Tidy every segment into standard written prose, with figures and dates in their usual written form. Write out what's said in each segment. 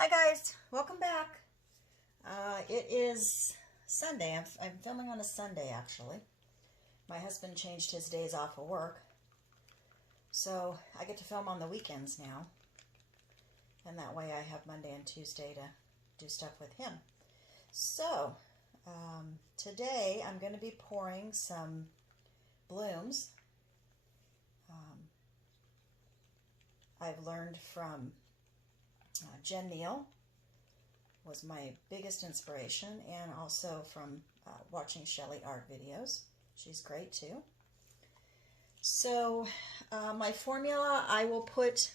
Hi guys, welcome back. It is Sunday. I'm filming on a Sunday actually. My husband changed his days off of work, so I get to film on the weekends now, and that way I have Monday and Tuesday to do stuff with him. So today I'm going to be pouring some blooms. I've learned from Jen Neal was my biggest inspiration, and also from watching Shelly art videos. She's great too. So my formula I will put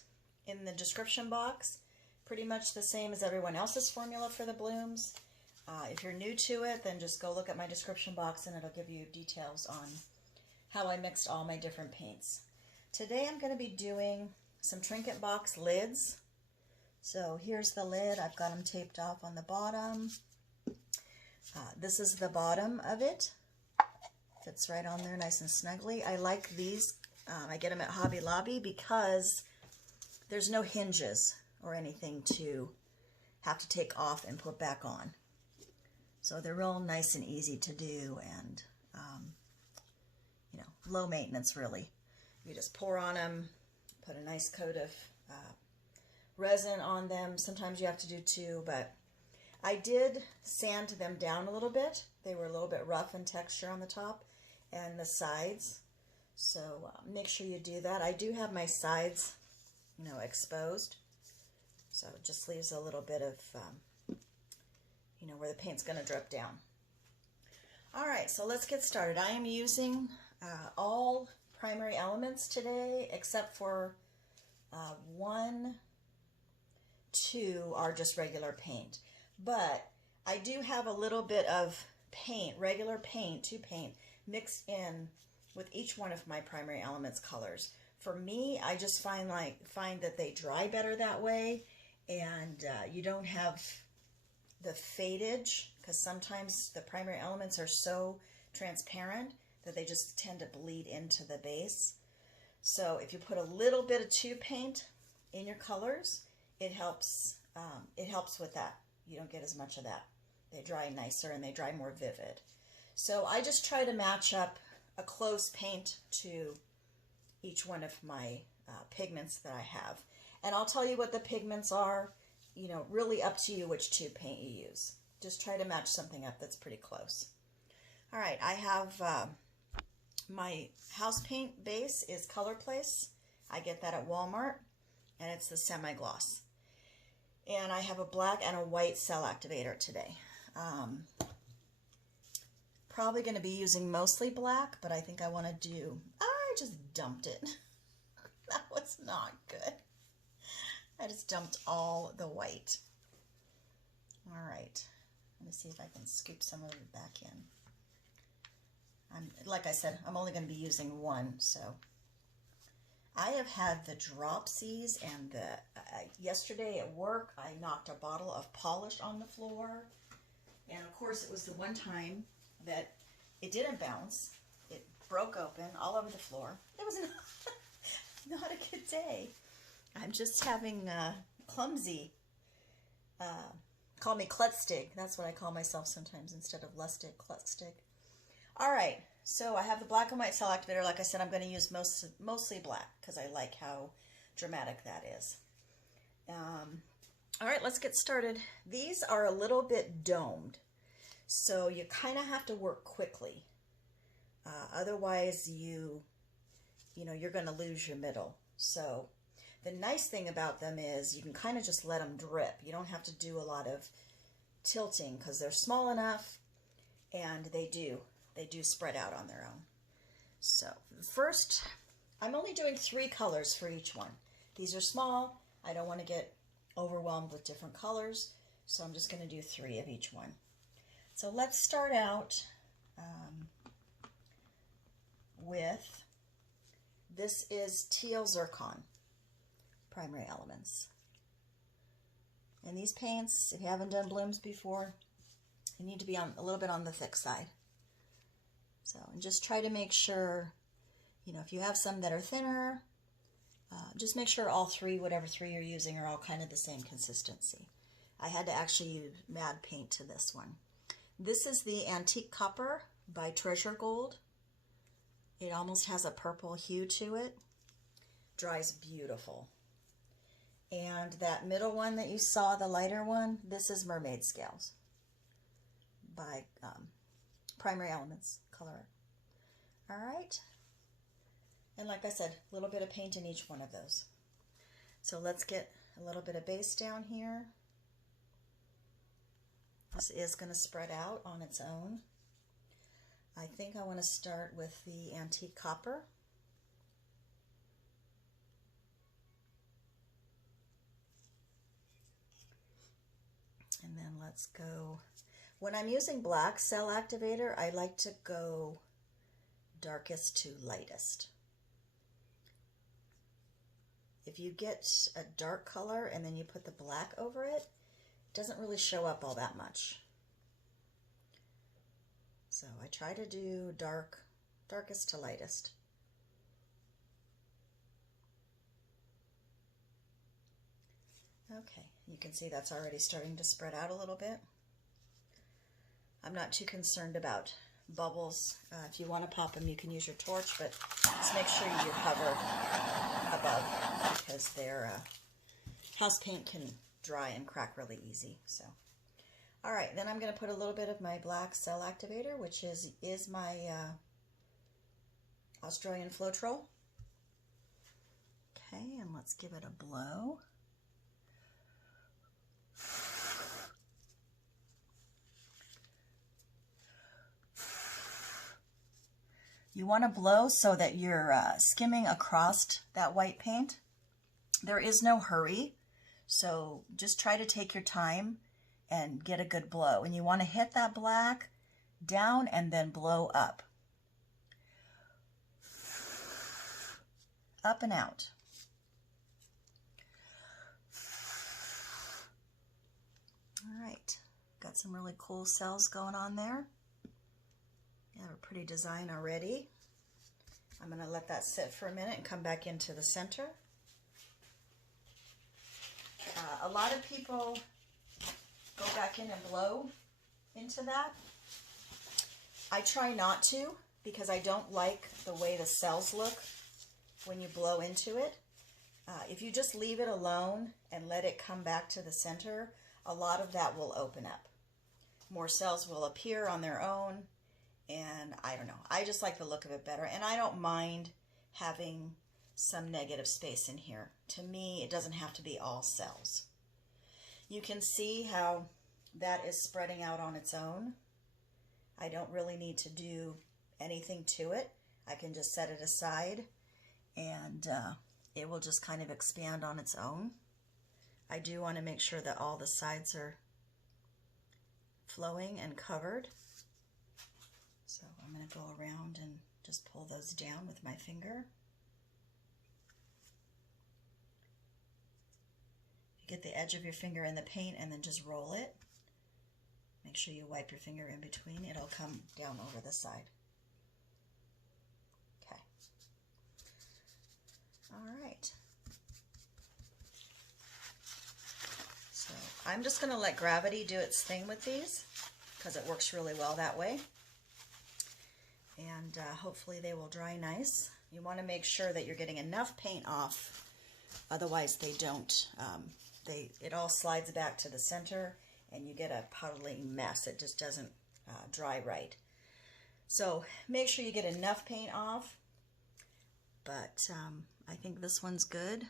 in the description box, pretty much the same as everyone else's formula for the blooms. If you're new to it, then just go look at my description box and it'll give you details on how I mixed all my different paints. Today I'm going to be doing some Trinket box lids. So here's the lid. I've got them taped off on the bottom. This is the bottom of it. Fits right on there nice and snugly. I like these. I get them at Hobby Lobby because there's no hinges or anything to have to take off and put back on. So they're real nice and easy to do, and you know, low maintenance really. You just pour on them, put a nice coat of resin on them. Sometimes you have to do two, but I did sand them down a little bit. They were a little bit rough in texture on the top and the sides, so make sure you do that. I do have my sides, you know, exposed, so it just leaves a little bit of you know, where the paint's going to drip down. All right, so let's get started. I am using all primary elements today, except for one, two are just regular paint. But I do have a little bit of paint, regular paint to paint, mixed in with each one of my primary elements colors. For me, I just find that they dry better that way, and you don't have the fadage, because sometimes the primary elements are so transparent that they just tend to bleed into the base. So if you put a little bit of two paint in your colors, it helps with that. You don't get as much of that. They dry nicer and they dry more vivid. So I just try to match up a close paint to each one of my pigments that I have. And I'll tell you what the pigments are, you know, really up to you which tube paint you use. Just try to match something up that's pretty close. All right, I have my house paint base is Colorplace. I get that at Walmart, and it's the semigloss. And I have a black and a white cell activator today. Probably going to be using mostly black, but I think I want to do, I just dumped it. That was not good. I just dumped all the white. All right, let me see if I can scoop some of it back in. Like I said, I'm only going to be using one, so. I have had the dropsies, and yesterday at work I knocked a bottle of polish on the floor, and of course it was the one time that it didn't bounce. It broke open all over the floor. It was not a good day. I'm just having clumsy, call me klutstick. That's what I call myself sometimes instead of lustig, klutstick. All right, so I have the black and white cell activator. Like I said, I'm going to use mostly black because I like how dramatic that is. All right, let's get started. These are a little bit domed, so you kind of have to work quickly. Otherwise, you're going to lose your middle. So the nice thing about them is you can kind of just let them drip. You don't have to do a lot of tilting because they're small enough, and they do spread out on their own. So first, I'm only doing 3 colors for each one. These are small. I don't want to get overwhelmed with different colors, so I'm just going to do 3 of each one. So let's start out with, this is Teal Zircon primary elements. And these paints, if you haven't done blooms before, you need to be a little bit on the thick side. So, and just try to make sure, you know, if you have some that are thinner, just make sure all 3, whatever 3 you're using, are all kind of the same consistency. I had to actually use matte paint to this one. This is the Antique Copper by Treasure Gold. It almost has a purple hue to it. Dries beautiful. And that middle one that you saw, the lighter one, this is Mermaid Scales by Primary Elements Color. All right. And like I said, a little bit of paint in each one of those. So let's get a little bit of base down here. This is going to spread out on its own. I think I want to start with the Antique Copper. And then let's go, when I'm using black cell activator, I like to go darkest to lightest. If you get a dark color and then you put the black over it, it doesn't really show up all that much. So I try to do darkest to lightest. Okay, you can see that's already starting to spread out a little bit. I'm not too concerned about bubbles. If you want to pop them, you can use your torch, but just make sure you hover above, because their house paint can dry and crack really easy. So, all right, then I'm going to put a little bit of my black cell activator, which is my Australian floetrol. Okay, and let's give it a blow. You want to blow so that you're skimming across that white paint. There is no hurry, so just try to take your time and get a good blow. And you want to hit that black down and then blow up. Up and out. All right, got some really cool cells going on there. You have a pretty design already. I'm going to let that sit for a minute and come back into the center. A lot of people go back in and blow into that. I try not to, because I don't like the way the cells look when you blow into it. If you just leave it alone and let it come back to the center, a lot of that will open up. More cells will appear on their own. And I don't know, I just like the look of it better. And I don't mind having some negative space in here. To me, it doesn't have to be all cells. You can see how that is spreading out on its own. I don't really need to do anything to it. I can just set it aside and it will just kind of expand on its own. I do want to make sure that all the sides are flowing and covered. So I'm going to go around and just pull those down with my finger. Get the edge of your finger in the paint and then just roll it. Make sure you wipe your finger in between. It'll come down over the side. Okay. All right. So I'm just going to let gravity do its thing with these, because it works really well that way. And hopefully they will dry nice. You want to make sure that you're getting enough paint off, otherwise they don't. It all slides back to the center and you get a puddling mess. It just doesn't dry right. So make sure you get enough paint off, but I think this one's good.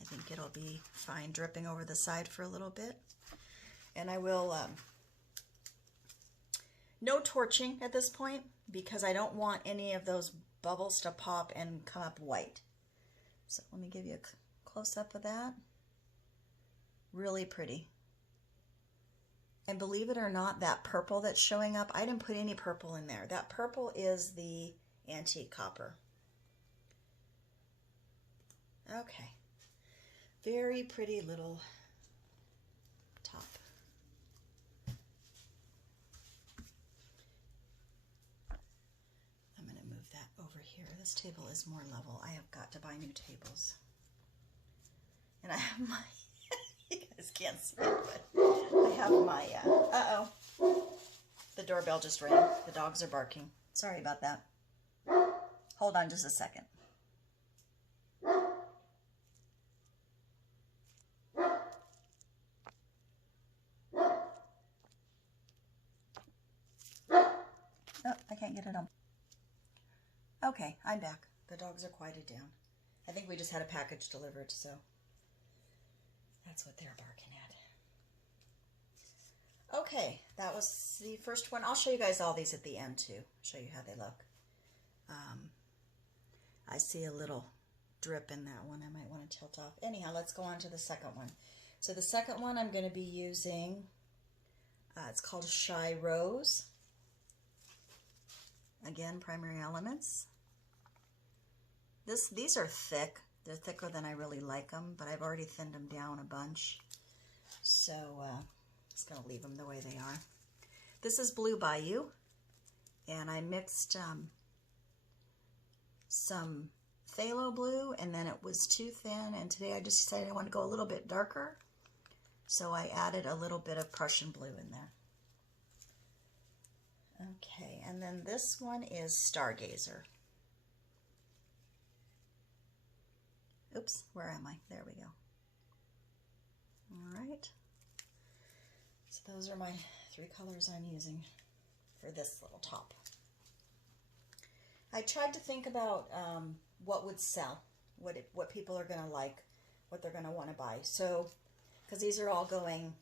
I think it'll be fine dripping over the side for a little bit. And I will, no torching at this point, because I don't want any of those bubbles to pop and come up white. So let me give you a close-up of that. Really pretty. And believe it or not, that purple that's showing up, I didn't put any purple in there. That purple is the Antique Copper. Okay. Very pretty little top. I'm going to move that over here. This table is more level. I have got to buy new tables. And I have my, you guys, can't see it, but I have my, uh-oh. The doorbell just rang. The dogs are barking. Sorry about that. Hold on just a second. Oh, I can't get it on. Okay, I'm back. The dogs are quieted down. I think we just had a package delivered, so that's what they're barking at. Okay, that was the first one. I'll show you guys all these at the end too. Show you how they look. I see a little drip in that one. I might want to tilt off. Anyhow, let's go on to the second one. So the second one I'm going to be using, it's called Shy Rose. Again, primary elements. These are thick. They're thicker than I really like them, but I've already thinned them down a bunch. So just going to leave them the way they are. This is Blue Bayou, and I mixed some phthalo blue, and then it was too thin, and today I just decided I want to go a little bit darker, so I added a little bit of Prussian blue in there. Okay, and then this one is Strargazer. Oops, where am I? There we go. All right. So those are my 3 colors I'm using for this little top. I tried to think about what would sell, what people are going to like, what they're going to want to buy. So, because these are all going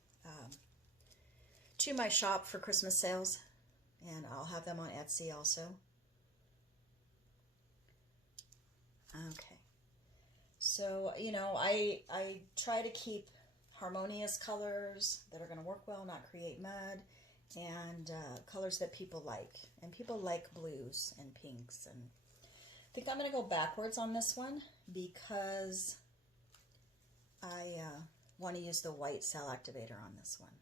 to my shop for Christmas sales, and I'll have them on Etsy also. Okay. So, you know, I try to keep harmonious colors that are going to work well, not create mud, and colors that people like. And people like blues and pinks. And I think I'm going to go backwards on this one because I want to use the white cell activator on this one.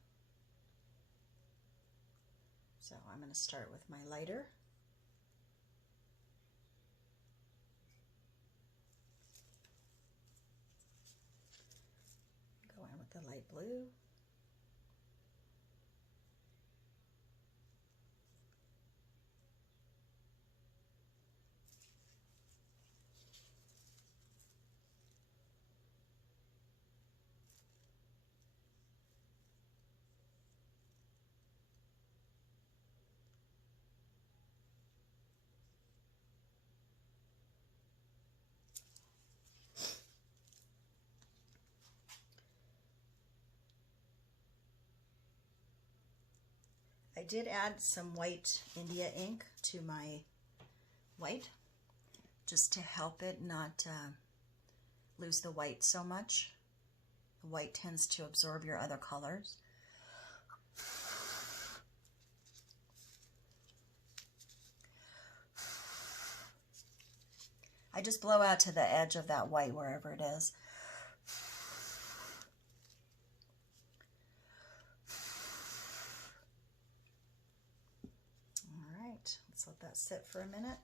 So I'm going to start with my lighter. Go in with the light blue. I did add some white India ink to my white, just to help it not lose the white so much. The white tends to absorb your other colors. I just blow out to the edge of that white wherever it is. Let's let that sit for a minute.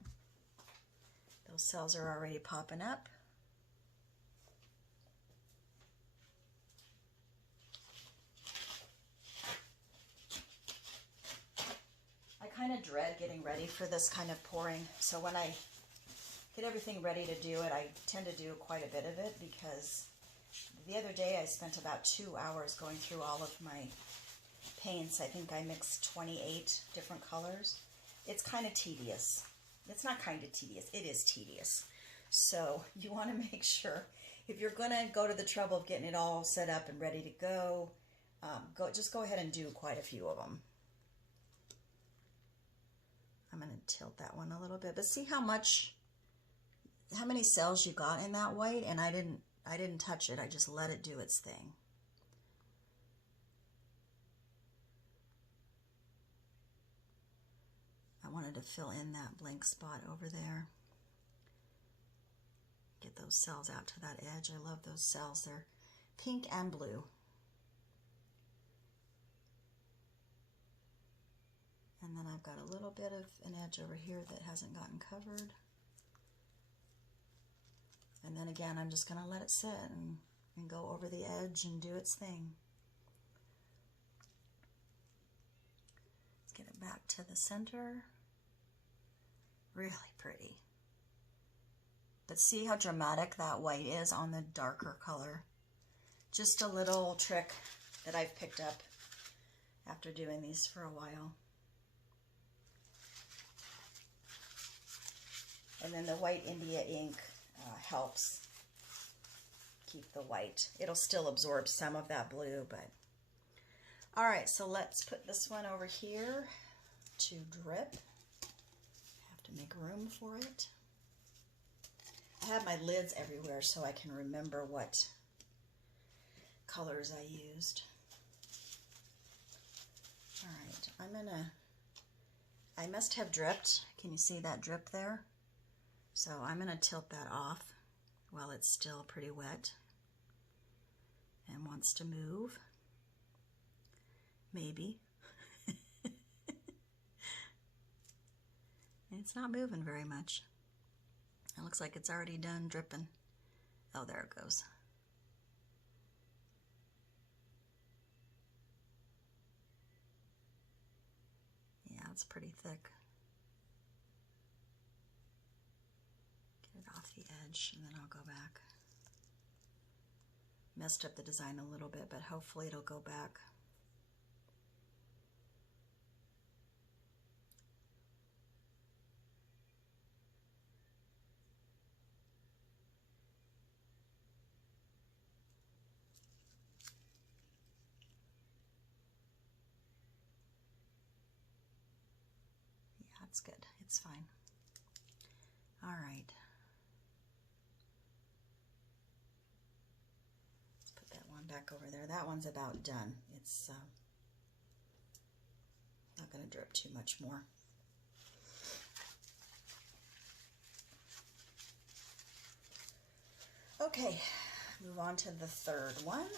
Those cells are already popping up. I kind of dread getting ready for this kind of pouring, so when I get everything ready to do it, I tend to do quite a bit of it, because the other day I spent about 2 hours going through all of my paints. I think I mixed 28 different colors. It's kind of tedious. It's not kind of tedious. It is tedious. So you want to make sure, if you're going to go to the trouble of getting it all set up and ready to go, just go ahead and do quite a few of them. I'm going to tilt that one a little bit, but see how many cells you got in that white, and I didn't touch it. I just let it do its thing. I wanted to fill in that blank spot over there. Get those cells out to that edge. I love those cells. They're pink and blue. And then I've got a little bit of an edge over here that hasn't gotten covered. And then again, I'm just going to let it sit and go over the edge and do its thing. back to the center. Really pretty. But see how dramatic that white is on the darker color? Just a little trick that I've picked up after doing these for a while. And then the white India ink helps keep the white. It'll still absorb some of that blue, but... All right, so let's put this one over here to drip. Have to make room for it. I have my lids everywhere so I can remember what colors I used. All right, I must have dripped. Can you see that drip there? So I'm gonna tilt that off while it's still pretty wet and wants to move. Maybe. It's not moving very much. It looks like it's already done dripping. Oh, there it goes. Yeah, it's pretty thick. Get it off the edge and then I'll go back. Messed up the design a little bit, but hopefully it'll go back. That's good. It's fine. All right. Let's put that one back over there. That one's about done. It's not going to drip too much more. Okay, move on to the third one.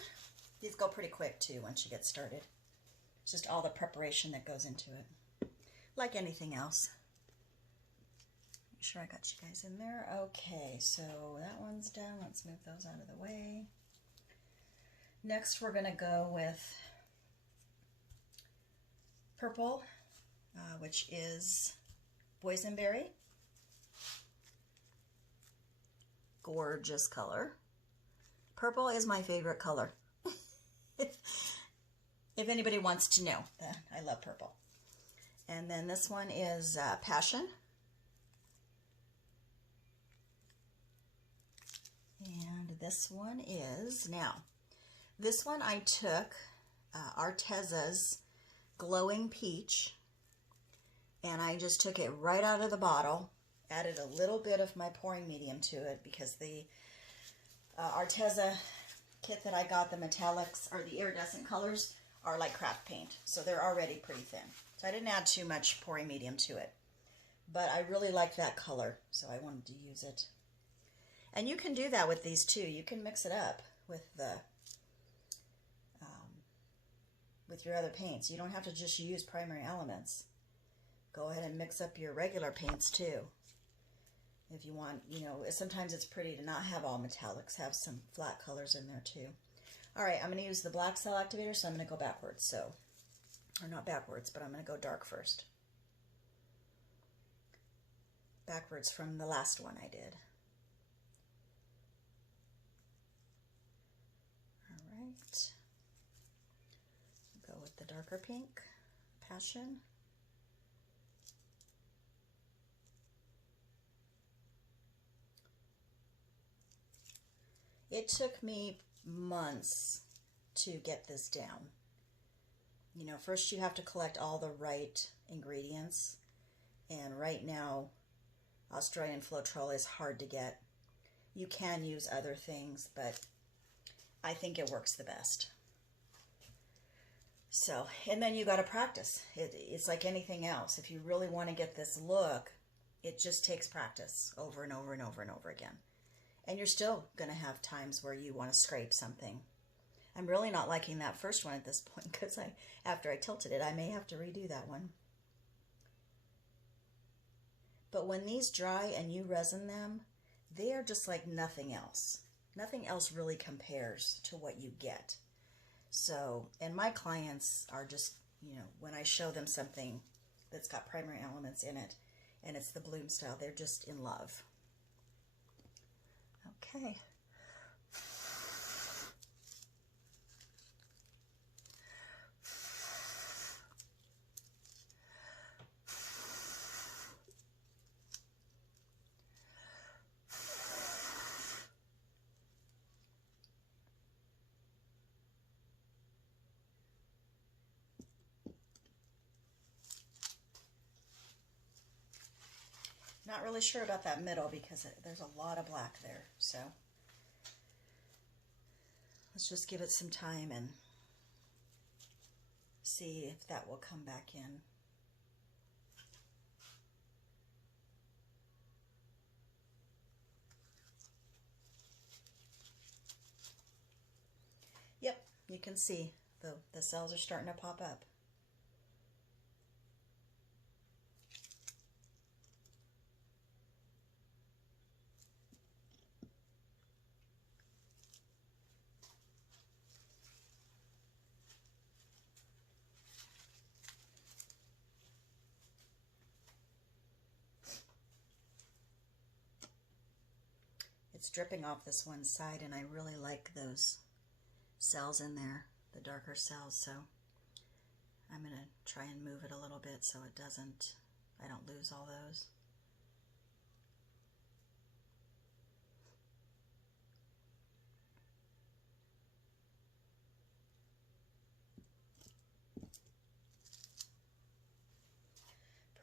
These go pretty quick too once you get started. It's just all the preparation that goes into it. Like anything else. Make sure I got you guys in there. Okay, so that one's done. Let's move those out of the way. Next, we're going to go with purple, which is Boysenberry. Gorgeous color. Purple is my favorite color. If anybody wants to know, I love purple. And then this one is Passion. And this one is, now, this one I took Areza's Glowing Peach, and I just took it right out of the bottle, added a little bit of my pouring medium to it because the Areza kit that I got, the metallics or the iridescent colors, are like craft paint, so they're already pretty thin. So I didn't add too much pouring medium to it, but I really like that color, so I wanted to use it. And you can do that with these too. You can mix it up with the with your other paints. You don't have to just use primary elements. Go ahead and mix up your regular paints too. If you want, you know, sometimes it's pretty to not have all metallics, have some flat colors in there too. All right, I'm going to use the black cell activator, so I'm going to go backwards. So, or not backwards, but I'm going to go dark first. Backwards from the last one I did. All right. Go with the darker pink, Passion. It took me months to get this down. You know, first you have to collect all the right ingredients, and right now Australian floetrol is hard to get. You can use other things, but I think it works the best. So, and then you got to practice. It's like anything else. If you really want to get this look, it just takes practice over and over and over and over again. And you're still going to have times where you want to scrape something. I'm really not liking that first one at this point because after I tilted it, I may have to redo that one. But when these dry and you resin them, they are just like nothing else. Nothing else really compares to what you get. So, and my clients are just, you know, when I show them something, that's got primary elements in it, and it's the bloom style. They're just in love. Okay. Not really sure about that middle because there's a lot of black there, so let's just give it some time and see if that will come back in. Yep, you can see the cells are starting to pop up. It's dripping off this one side, and I really like those cells in there, the darker cells, so I'm going to try and move it a little bit so I don't lose all those.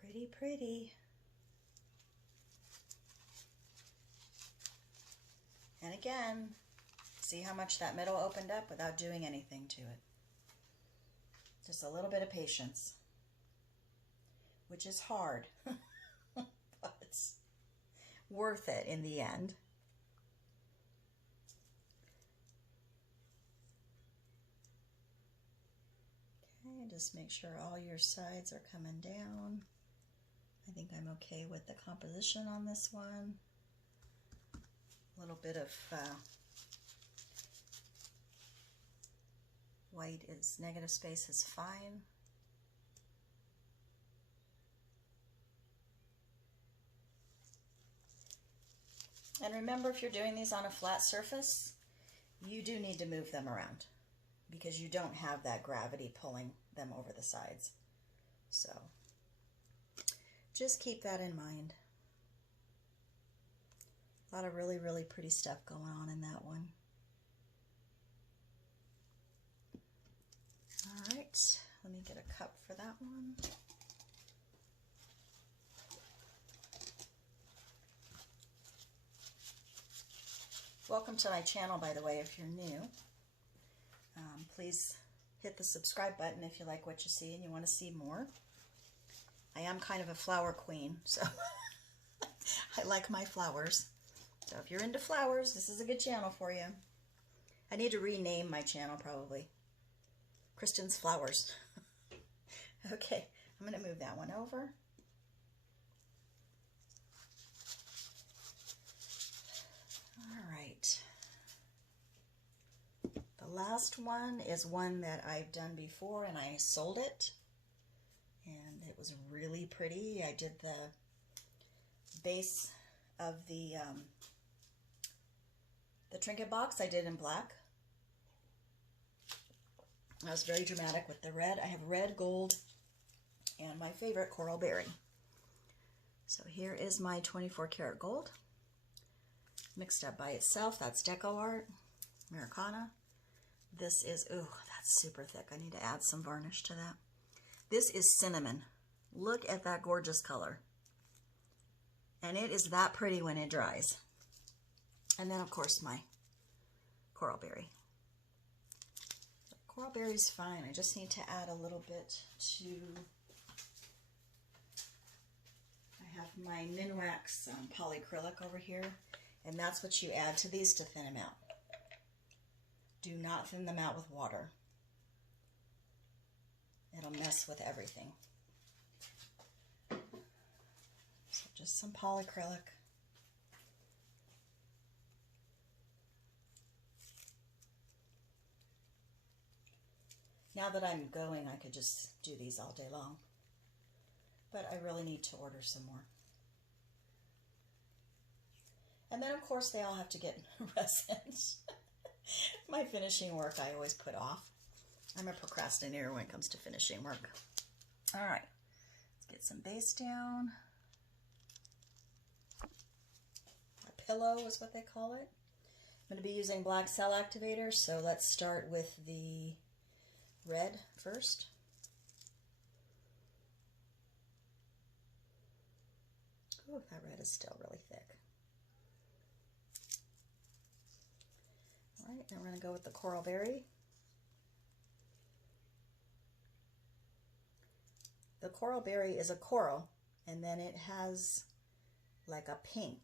Pretty, pretty. And again, see how much that middle opened up without doing anything to it. Just a little bit of patience, which is hard, but it's worth it in the end. Okay, just make sure all your sides are coming down. I think I'm okay with the composition on this one. A little bit of white is negative space is fine. And remember, if you're doing these on a flat surface, you do need to move them around because you don't have that gravity pulling them over the sides. So just keep that in mind. A lot of really, really pretty stuff going on in that one. All right, let me get a cup for that one. Welcome to my channel, by the way, if you're new. Please hit the subscribe button if you like what you see and you want to see more. I am kind of a flower queen, so I like my flowers. So if you're into flowers, this is a good channel for you. I need to rename my channel probably. Kristen's Flowers. Okay, I'm going to move that one over. All right. The last one is one that I've done before and I sold it. And it was really pretty. I did the base of the Trinket box. I did in black. I was very dramatic with the red. I have red, gold, and my favorite, coral berry. So here is my 24 karat gold. Mixed up by itself. That's Decoart, Americana. This is, ooh, that's super thick. I need to add some varnish to that. This is cinnamon. Look at that gorgeous color. And it is that pretty when it dries. And then, of course, my coral berry. Coral berry's fine. I just need to add a little bit to... I have my minwax polycrylic over here. And that's what you add to these to thin them out. Do not thin them out with water. It'll mess with everything. So just some polycrylic. Now that I'm going, I could just do these all day long. but I really need to order some more. And then, of course, they all have to get resined. My finishing work I always put off. I'm a procrastinator when it comes to finishing work. All right, let's get some base down. A pillow is what they call it. I'm going to be using black cell activators, so let's start with the red first. Oh, that red is still really thick. All right, now we're going to go with the coral berry. The coral berry is a coral, and then it has like a pink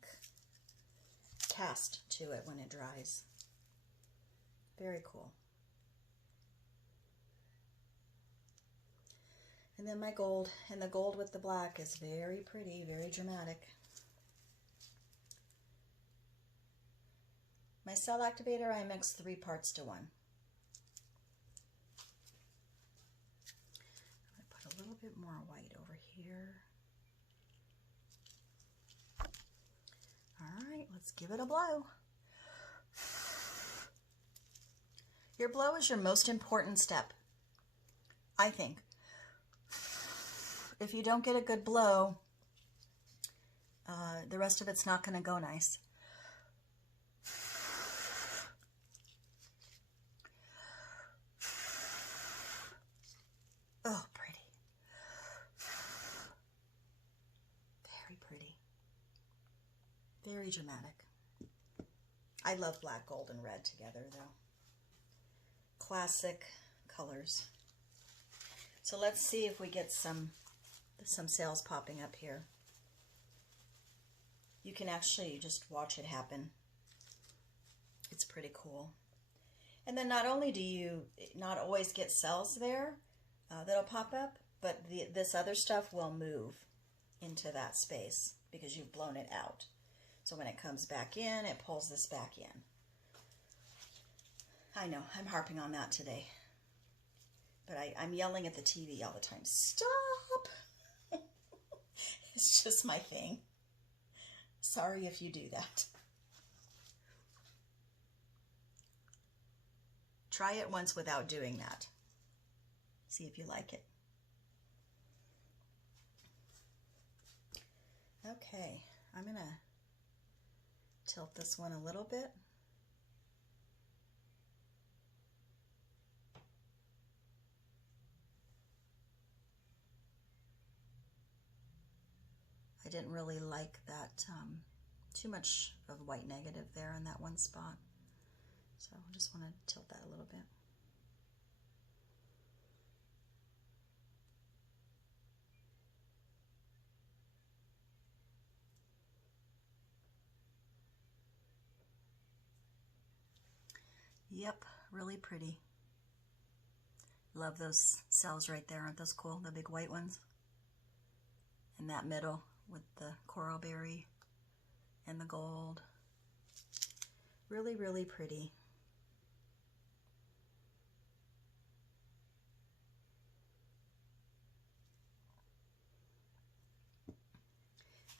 cast to it when it dries. Very cool. And then my gold, and the gold with the black is very pretty, very dramatic. My cell activator, I mix 3 parts to 1. I'm going to put a little bit more white over here. All right, let's give it a blow. Your blow is your most important step, I think. If you don't get a good blow, the rest of it's not going to go nice. Oh, pretty. Very pretty. Very dramatic. I love black, gold, and red together, though. Classic colors. So let's see if we get some sails popping up here. You can actually just watch it happen. It's pretty cool. And then not only do you not always get cells there that'll pop up, but this other stuff will move into that space because you've blown it out. So when it comes back in, it pulls this back in. I know, I'm harping on that today. But I'm yelling at the TV all the time. Stop! It's just my thing. Sorry if you do that. Try it once without doing that. See if you like it. Okay, I'm going to tilt this one a little bit. I didn't really like that too much of white negative there in that one spot. So I just want to tilt that a little bit. Yep, really pretty. Love those cells right there. Aren't those cool? The big white ones. In that middle with the coral berry and the gold. Really, really pretty.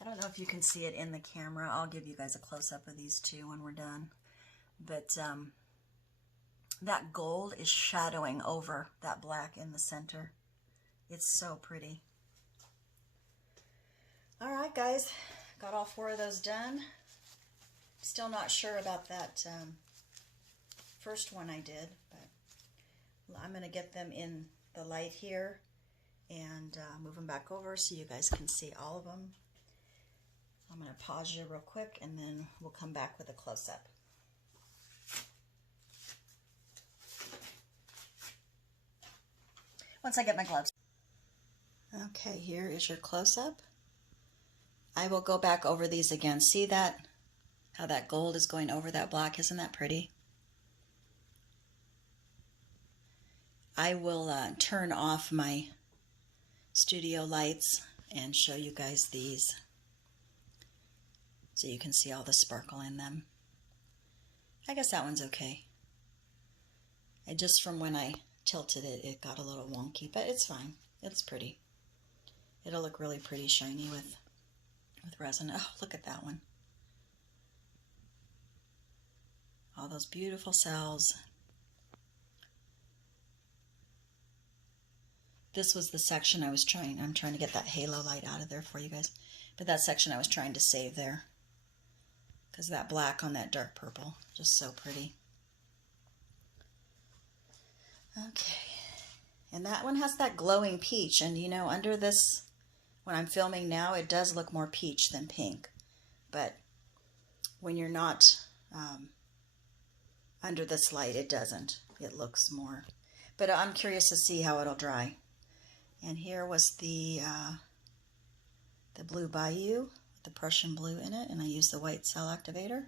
I don't know if you can see it in the camera. I'll give you guys a close-up of these two when we're done. But that gold is shadowing over that black in the center. It's so pretty. All right, guys, got all 4 of those done. Still not sure about that first one I did, but I'm going to get them in the light here and move them back over so you guys can see all of them. I'm going to pause you real quick and then we'll come back with a close-up. Once I get my gloves. Okay, here is your close-up. I will go back over these again. See that? How that gold is going over that black? Isn't that pretty? I will turn off my studio lights and show you guys these so you can see all the sparkle in them. I guess that one's okay. And just from when I tilted it, it got a little wonky, but it's fine. It's pretty. It'll look really pretty shiny with resin. Oh, look at that one. All those beautiful cells. This was the section I'm trying to get that halo light out of there for you guys. But that section I was trying to save there, because that black on that dark purple, just so pretty. Okay, and that one has that glowing peach, and you know, under this, when I'm filming now, it does look more peach than pink, but when you're not under this light, it doesn't. It looks more, but I'm curious to see how it'll dry. And here was the blue bayou with the Prussian blue in it, and I used the white cell activator.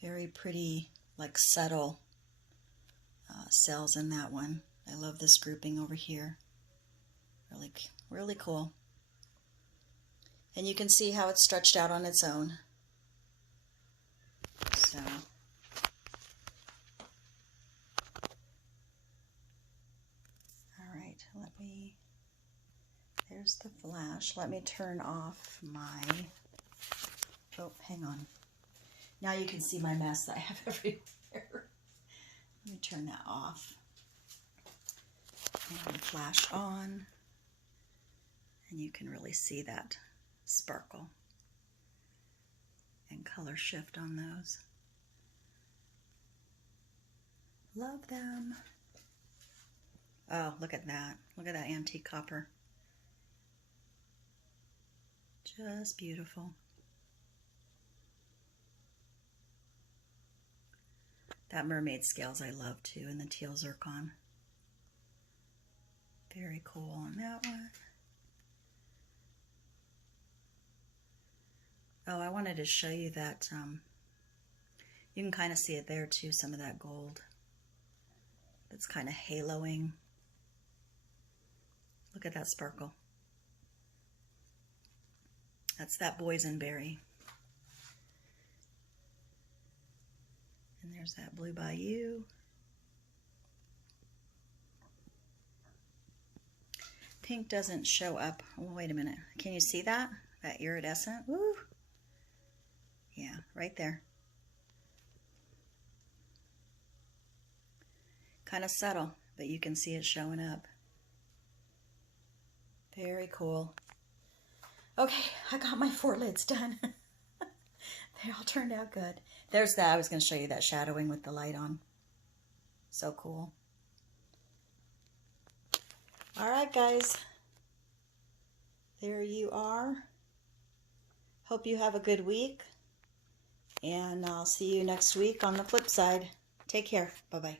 Very pretty, like subtle cells in that one. I love this grouping over here. Really, really cool. And you can see how it's stretched out on its own. So, all right, there's the flash. Let me turn off my, oh, hang on. Now you can see my mess that I have everywhere. Let me turn that off. And the flash on. And you can really see that sparkle and color shift on those. Love them. Oh, look at that. Look at that antique copper. Just beautiful. That Mermaid scales I love too, and the teal zircon. Very cool on that one. Oh, I wanted to show you that, you can kind of see it there too, some of that gold. It's kind of haloing. Look at that sparkle. That's that Boysenberry. And there's that blue bayou. Pink doesn't show up. Oh, wait a minute. Can you see that? That iridescent? Woo! Yeah, right there. Kind of subtle, but you can see it showing up. Very cool. Okay, I got my 4 lids done. They all turned out good. There's that. I was going to show you that shadowing with the light on. So cool. All right, guys. There you are. Hope you have a good week. And I'll see you next week on the flip side. Take care. Bye-bye.